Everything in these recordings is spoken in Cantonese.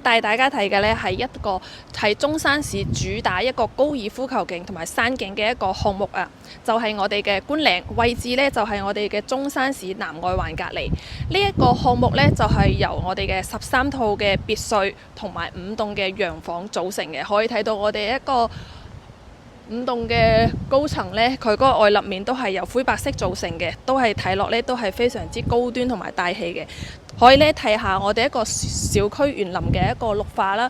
帶大家睇嘅呢係一個喺中山市主打一個高爾夫球徑同埋山徑嘅一個項目啊，就係我哋嘅觀嶺位置呢，就係我哋嘅中山市南外環隔離。呢一個項目呢，就係由我哋嘅13套嘅別墅同埋5棟嘅洋房組成嘅，可以睇到我哋一個5棟嘅高層呢，佢嗰個外立面都係由灰白色組成嘅，都係睇落呢都係非常之高端同埋大氣嘅。可以呢睇下我哋一個小區園林嘅一個綠化啦，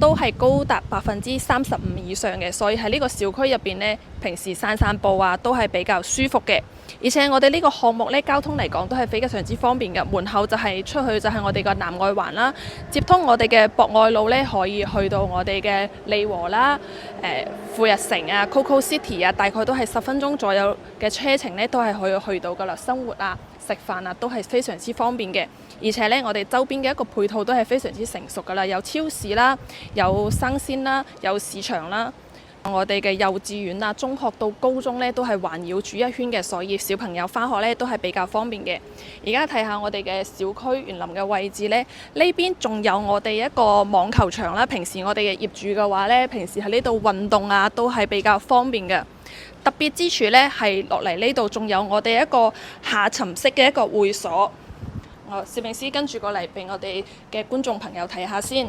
都係高達35%以上嘅，所以喺呢個小區入邊呢，平時散步啊都係比較舒服嘅。而且我哋呢個項目呢，交通嚟講都係非常之方便嘅，門口就係出去就係我哋個南外環啦，接通我哋嘅博愛路呢，可以去到我哋嘅利和啦、富日城啊、Coco City 啊，大概都係10分鐘左右嘅車程呢，都係可以去到噶啦。生活啊、食飯啊都係非常之方便嘅，而且呢，我哋周邊嘅一個配套都係非常之成熟噶啦，有超市啦、有生鮮啦、有市場啦。我哋嘅幼稚園啊、中學到高中呢，都係環繞住一圈嘅，所以小朋友返學呢，都係比較方便嘅。而家睇下我哋嘅小區園林嘅位置呢，呢邊仲有我哋一個網球場啦。平時我哋嘅業主嘅話呢，平時喺呢度運動啊，都係比較方便嘅。特別之處呢，係落嚟呢度仲有我哋一個下沉式嘅一個會所。攝影師跟住過嚟俾我哋嘅觀眾朋友睇下先。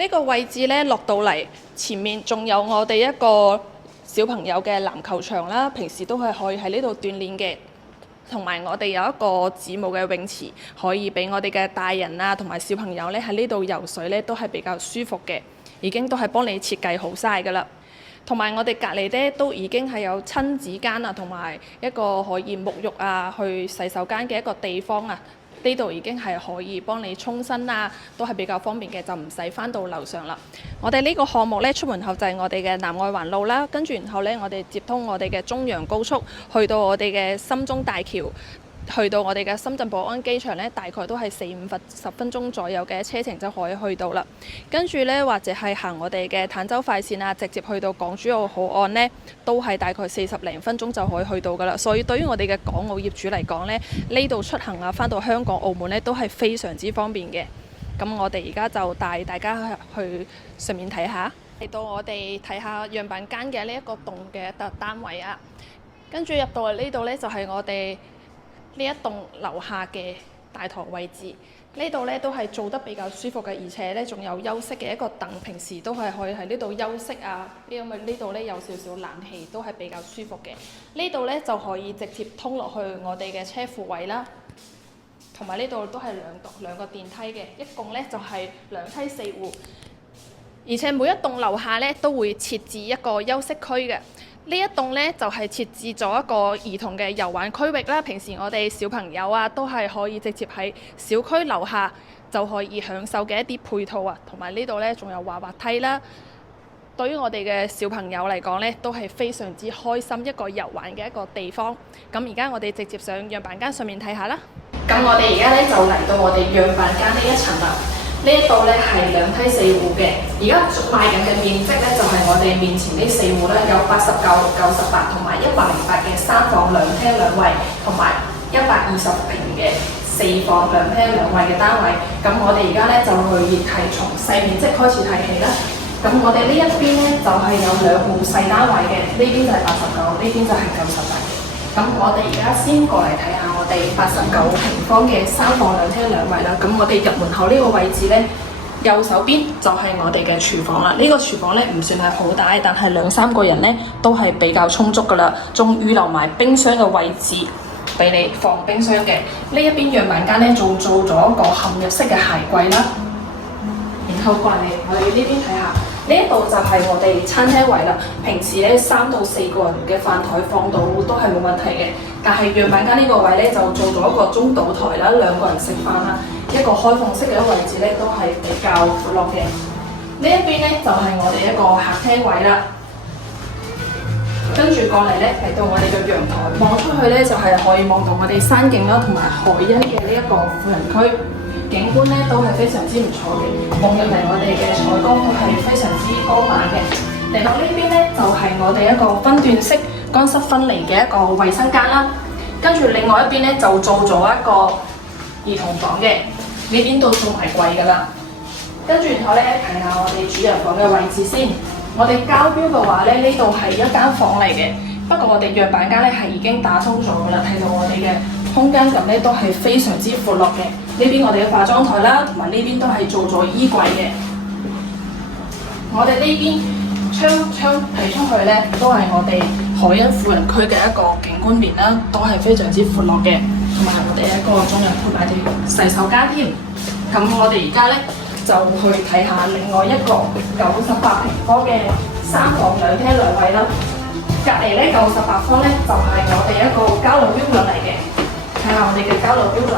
呢個位置呢，落到嚟前面仲有我哋一個小朋友嘅籃球場啦，平時都係可以喺呢度鍛鍊嘅。同埋我哋有一個子母嘅泳池，可以俾我哋嘅大人啊同埋小朋友呢喺呢度游水呢，都係比較舒服嘅，已經都係幫你設計好晒㗎啦。同埋我哋隔離呢，都已經係有親子間啊，同埋一個可以沐浴啊、去洗手間嘅一個地方啊。呢度已經係可以幫你沖身啊，都係比較方便嘅，就唔使返到樓上啦。我哋呢個項目呢，出門口就係我哋嘅南外環路啦，跟住然後呢，我哋接通我哋嘅中洋高速，去到我哋嘅深中大橋，去到我哋嘅深圳寶安機場呢，大概都係10分鐘左右嘅車程就可以去到啦。跟住呢，或者係行我哋嘅坦洲快線啊，直接去到港珠澳口岸呢，都係大概40零分鐘就可以去到噶啦。所以對於我哋嘅港澳業主嚟講呢，呢度出行啊，返到香港、澳門呢，都係非常之方便嘅。咁我哋而家就帶大家去順便睇下，嚟到我哋睇下樣板間嘅呢一個棟嘅單位啊。跟住入到嚟呢度呢，就係我哋呢一棟樓下嘅大堂位置，呢度呢都係做得比較舒服嘅，而且呢仲有休息嘅一個凳，平時都係可以喺呢度休息啊。因為呢度呢有少少冷氣，都係比較舒服嘅。呢度呢就可以直接通落去我哋嘅車庫位啦，同埋呢度都係兩個電梯嘅，一共呢就係2梯4戶，而且每一棟樓下呢都會設置一個休息區嘅。呢一棟呢，就係設置咗一個兒童嘅遊玩區域啦。平時我哋小朋友啊，都係可以直接喺小區樓下就可以享受嘅一啲配套啊。同埋呢度呢，仲有滑梯啦。對於我哋嘅小朋友嚟講呢，都係非常之開心一個遊玩嘅一個地方。咁而家我哋直接上樣板間上面睇下啦。咁我哋而家呢，就嚟到我哋樣板間呢一層啦。呢一度呢係2梯4戶嘅，而家賣緊嘅面積呢，就係我哋面前呢4戶呢，有89、98同埋108嘅3房2廳2衛，同埋120平嘅4房2廳2衛嘅單位。咁我哋而家呢，就去係從細面積開始睇起啦。咁我哋呢一邊呢，就係有2戶細單位嘅，呢邊就係89，呢邊就係98嘅。咁我哋而家先過嚟睇下我哋89平方嘅3房2廳2衛啦。咁我哋入門口呢個位置呢，右手邊就係我哋嘅廚房啦。呢個廚房呢唔算係好大，但係2-3個人呢都係比較充足噶啦。仲預留埋冰箱嘅位置俾你放冰箱嘅。呢一邊樣板間呢，仲做咗一個嵌入式嘅鞋櫃啦。然後過嚟我哋呢邊睇下。呢一度就係我哋餐廳位啦，平時呢3到4個人嘅飯台放到都係冇問題嘅，但係樣板間呢個位呢，就做咗一個中島台啦，2個人食飯啦，一個開放式嘅位置呢，都係比較闊落嘅。呢一邊呢，就係我哋一個客廳位啦，跟住過嚟呢，嚟到我哋嘅陽台，望出去呢，就係可以望到我哋山景啦，同埋海欣嘅呢一個富人區。景觀呢都係非常之唔錯嘅，望入嚟我哋嘅採光都係非常之光猛嘅。嚟到呢邊呢，就係我哋一個分段式乾濕分離嘅一個衛生間啦。跟住另外一邊呢，就做咗一個兒童房嘅，呢邊都做埋櫃㗎啦。跟住然後咧睇下我哋主人房嘅位置先。我哋交標嘅話咧，呢度係一間房嚟嘅，不過我哋樣板間咧係已經打通咗㗎啦。睇到我哋嘅空間感咧都係非常之闊落嘅。呢邊我哋嘅化妝台啦，同埋呢邊都係做咗衣櫃嘅。我哋呢邊窗睇出去咧，都係我哋海欣富人區嘅一個景觀面啦，都係非常之闊落嘅，同埋我哋一個中人鋪擺嘅洗手間添。咁我哋而家咧就去睇下另外一個98平方嘅3房2廳2衛啦。隔離咧98方咧就係我哋一個交流標準嚟嘅。睇下我哋嘅交流標準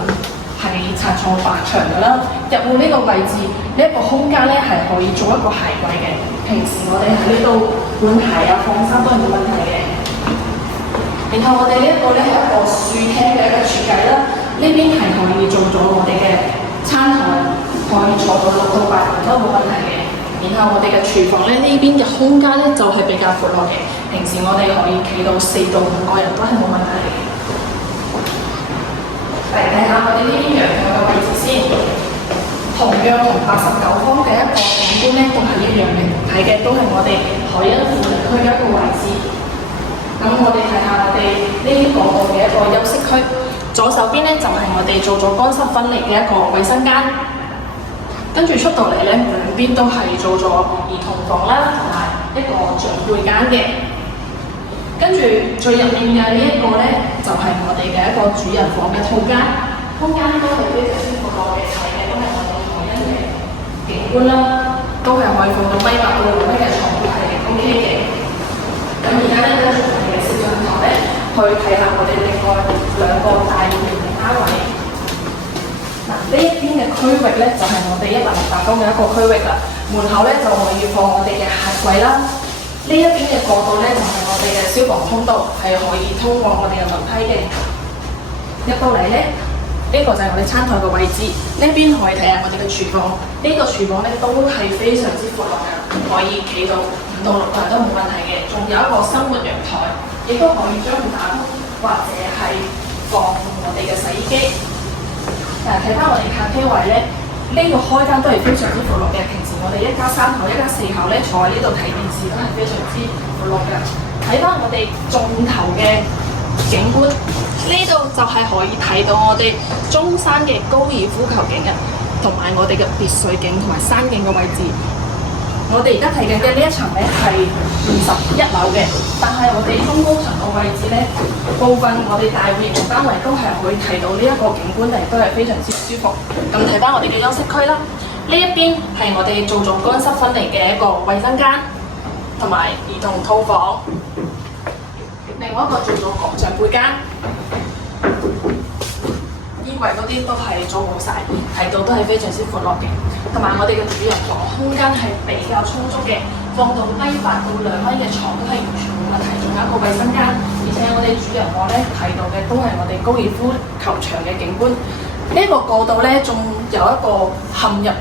係拆創白牆㗎啦。入戶呢個位置呢一個空間咧係可以做一個鞋櫃嘅。平時我哋喺呢度換鞋啊、放衫都係冇問題嘅。然後我哋呢一個咧係一個樹廳嘅一個設計啦。呢邊係可以做咗我哋嘅餐台，可以坐到6到8人都冇問題嘅。然後我哋嘅廚房咧，呢邊嘅空間咧就係比較闊落嘅。平時我哋可以企到4到5個人都係冇問題嘅。嚟睇下我哋呢邊陽台嘅位置先，同樣同89方嘅一個景觀咧都係一樣嘅，睇嘅都係我哋海欣富人區嘅一個位置。咁我哋睇下我哋呢個嘅一個休息區，左手邊咧就係我哋做咗乾濕分離嘅一個衛生間，跟住出到嚟咧兩邊都係做咗兒童房啦，同埋一個長輩間嘅。跟住最入面嘅呢一個咧，就係我哋嘅一個主人房嘅套間，空間都係非常之闊落嘅，睇嘅都係我哋海欣嘅景觀啦，都係可以放到米8到6米嘅床都係 OK 嘅。咁而家咧跟住我哋嘅攝像頭咧，去睇下我哋另外2個大型嘅單位。嗱，呢一邊嘅區域咧就係我哋108方嘅一個區域啦，門口咧就可以放我哋嘅鞋櫃啦。呢一邊嘅角度咧就係我哋嘅消防通道，係可以通過我哋嘅樓梯嘅。入到嚟咧，呢個就係我哋餐台嘅位置。呢邊可以睇下我哋嘅廚房，呢個廚房咧都係非常之闊落嘅，可以企到5到6個人都冇問題嘅。仲有一個生活陽台，亦都可以將佢打通，或者係放我哋嘅洗衣機。睇翻我哋客廳位咧，呢個開間都係非常之闊落嘅。平時我哋一家3口、一家4口咧坐喺呢度睇電視都係非常之闊落嘅。睇翻我哋盡頭嘅景觀，呢度就係可以睇到我哋中山嘅高爾夫球景啊，同埋我哋嘅別墅景同埋山景嘅位置。我哋而家睇緊嘅呢一層咧係21樓嘅，但係我哋中高層嘅位置咧，部分我哋大戶型嘅單位都係可以睇到呢一個景觀嚟，都係非常之舒服。咁睇翻我哋嘅休息區啦，呢一邊係我哋做咗乾濕分離嘅一個衛生間，同埋兒童套房。另外一個做咗長輩間，衣櫃嗰啲都係做好晒，睇到都係非常之闊落嘅。同埋我哋嘅主人房空間係比較充足嘅，放到米8到2米嘅床都係完全冇問題。仲有一個衛生間，而且我哋主人房咧睇到嘅都係我哋高爾夫球場嘅景觀。呢一個過道咧仲有一個嵌入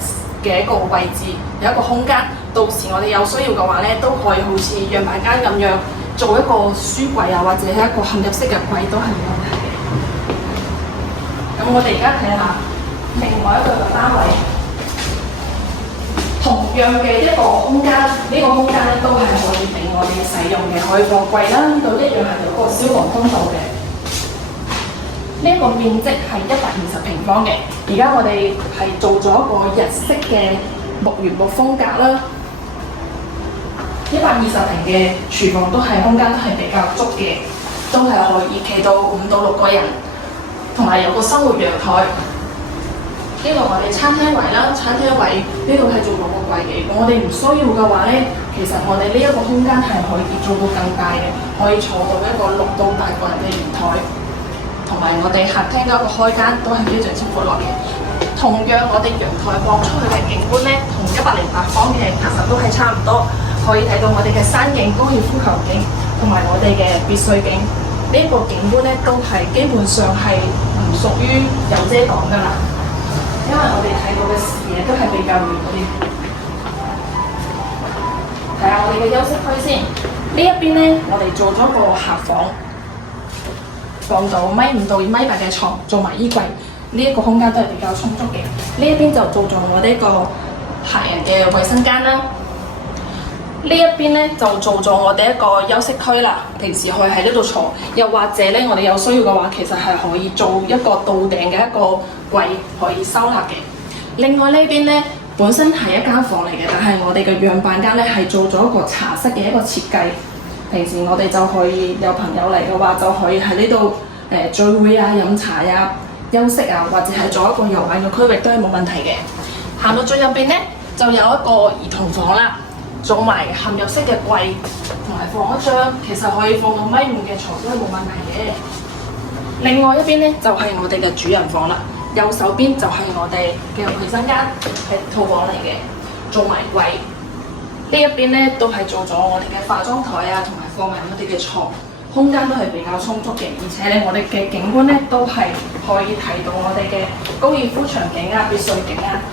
嘅一個位置，有一個空間。到時我哋有需要嘅話咧，都可以好似樣板間咁樣做一個書櫃啊，或者係一個嵌入式嘅櫃都係冇問題嘅。咁我哋而家睇下另外一個單位。同樣嘅一個空間，呢個空間咧都係可以俾我哋使用嘅，可以放櫃啦。呢度一樣係有個消防通道嘅。呢一個面積係120平方嘅。而家我哋係做咗一個日式嘅木原木風格啦。120平嘅廚房都係空間都係比較足嘅，都係可以企到5到6個人，同埋有個生活陽台。呢個我哋餐廳位啦，餐廳位呢度係做6個櫃嘅。如果我哋唔需要嘅話咧，其實我哋呢一個空間係可以做到更大嘅，可以坐到一個6到8個人嘅陽台，同埋我哋客廳嗰個開間都係非常之闊落嘅。同樣我哋陽台望出去嘅景觀咧，同108方嘅其實都係差唔多，可以睇到我哋嘅山景、高爾夫球景同埋我哋嘅別墅景。呢一個景觀咧都係基本上係唔屬於有遮擋㗎啦。因為我哋睇到嘅視野都係比較遠啲。睇下我哋嘅休息區先。呢一邊咧，我哋做咗個客房，放到米5到2米8嘅床，做埋衣櫃。呢一個空間都係比較充足嘅。呢一邊就做咗我哋一個客人嘅衞生間啦。呢一邊咧就做咗我哋一個休息區啦，平時可以喺呢度坐，又或者咧我哋有需要嘅話，其實係可以做一個到頂嘅一個櫃可以收納嘅。另外呢邊咧本身係一間房嚟嘅，但係我哋嘅樣板間咧係做咗一個茶室嘅一個設計。平時我哋就可以有朋友嚟嘅話，就可以喺呢度聚會啊、飲茶啊、休息啊，或者係做一個遊玩嘅區域都係冇問題嘅。行到最入邊咧，就有一個兒童房啦。做埋嵌入式嘅櫃，同埋放一張其實可以放到米5嘅床都係冇問題嘅。另外一邊咧就係我哋嘅主人房啦，右手邊就係我哋嘅衞生間，係套房嚟嘅，做埋櫃。呢一邊咧都係做咗我哋嘅化妝台啊，同埋放埋我哋嘅床，空間都係比較充足嘅。而且咧我哋嘅景觀咧都係可以睇到我哋嘅高爾夫場景啊、別墅景啊。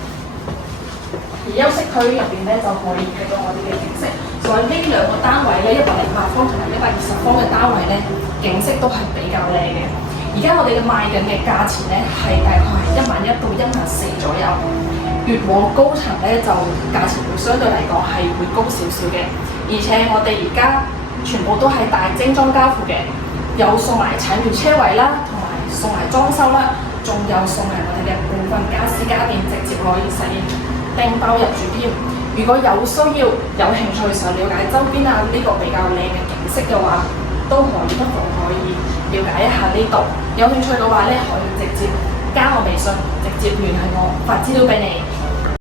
而休息區入邊咧就可以睇到我哋嘅景色，所以呢兩個單位咧108方同埋120方嘅單位咧景色都係比較靚嘅。而家我哋嘅賣緊嘅價錢咧係大概係11000到14000左右，越往高層咧就價錢會相對嚟講係會高少少嘅。而且我哋而家全部都係大精裝交付嘅，有送埋產業車位啦，同埋送埋裝修啦，仲有送埋我哋嘅部分家私家電直接可以實現訂包入住添。如果有需要、有興趣想了解周邊啊呢個比較靚嘅景色嘅話，都可以不妨可以了解一下呢度。有興趣嘅話咧，可以直接加我微信，直接聯繫我，發資料俾你。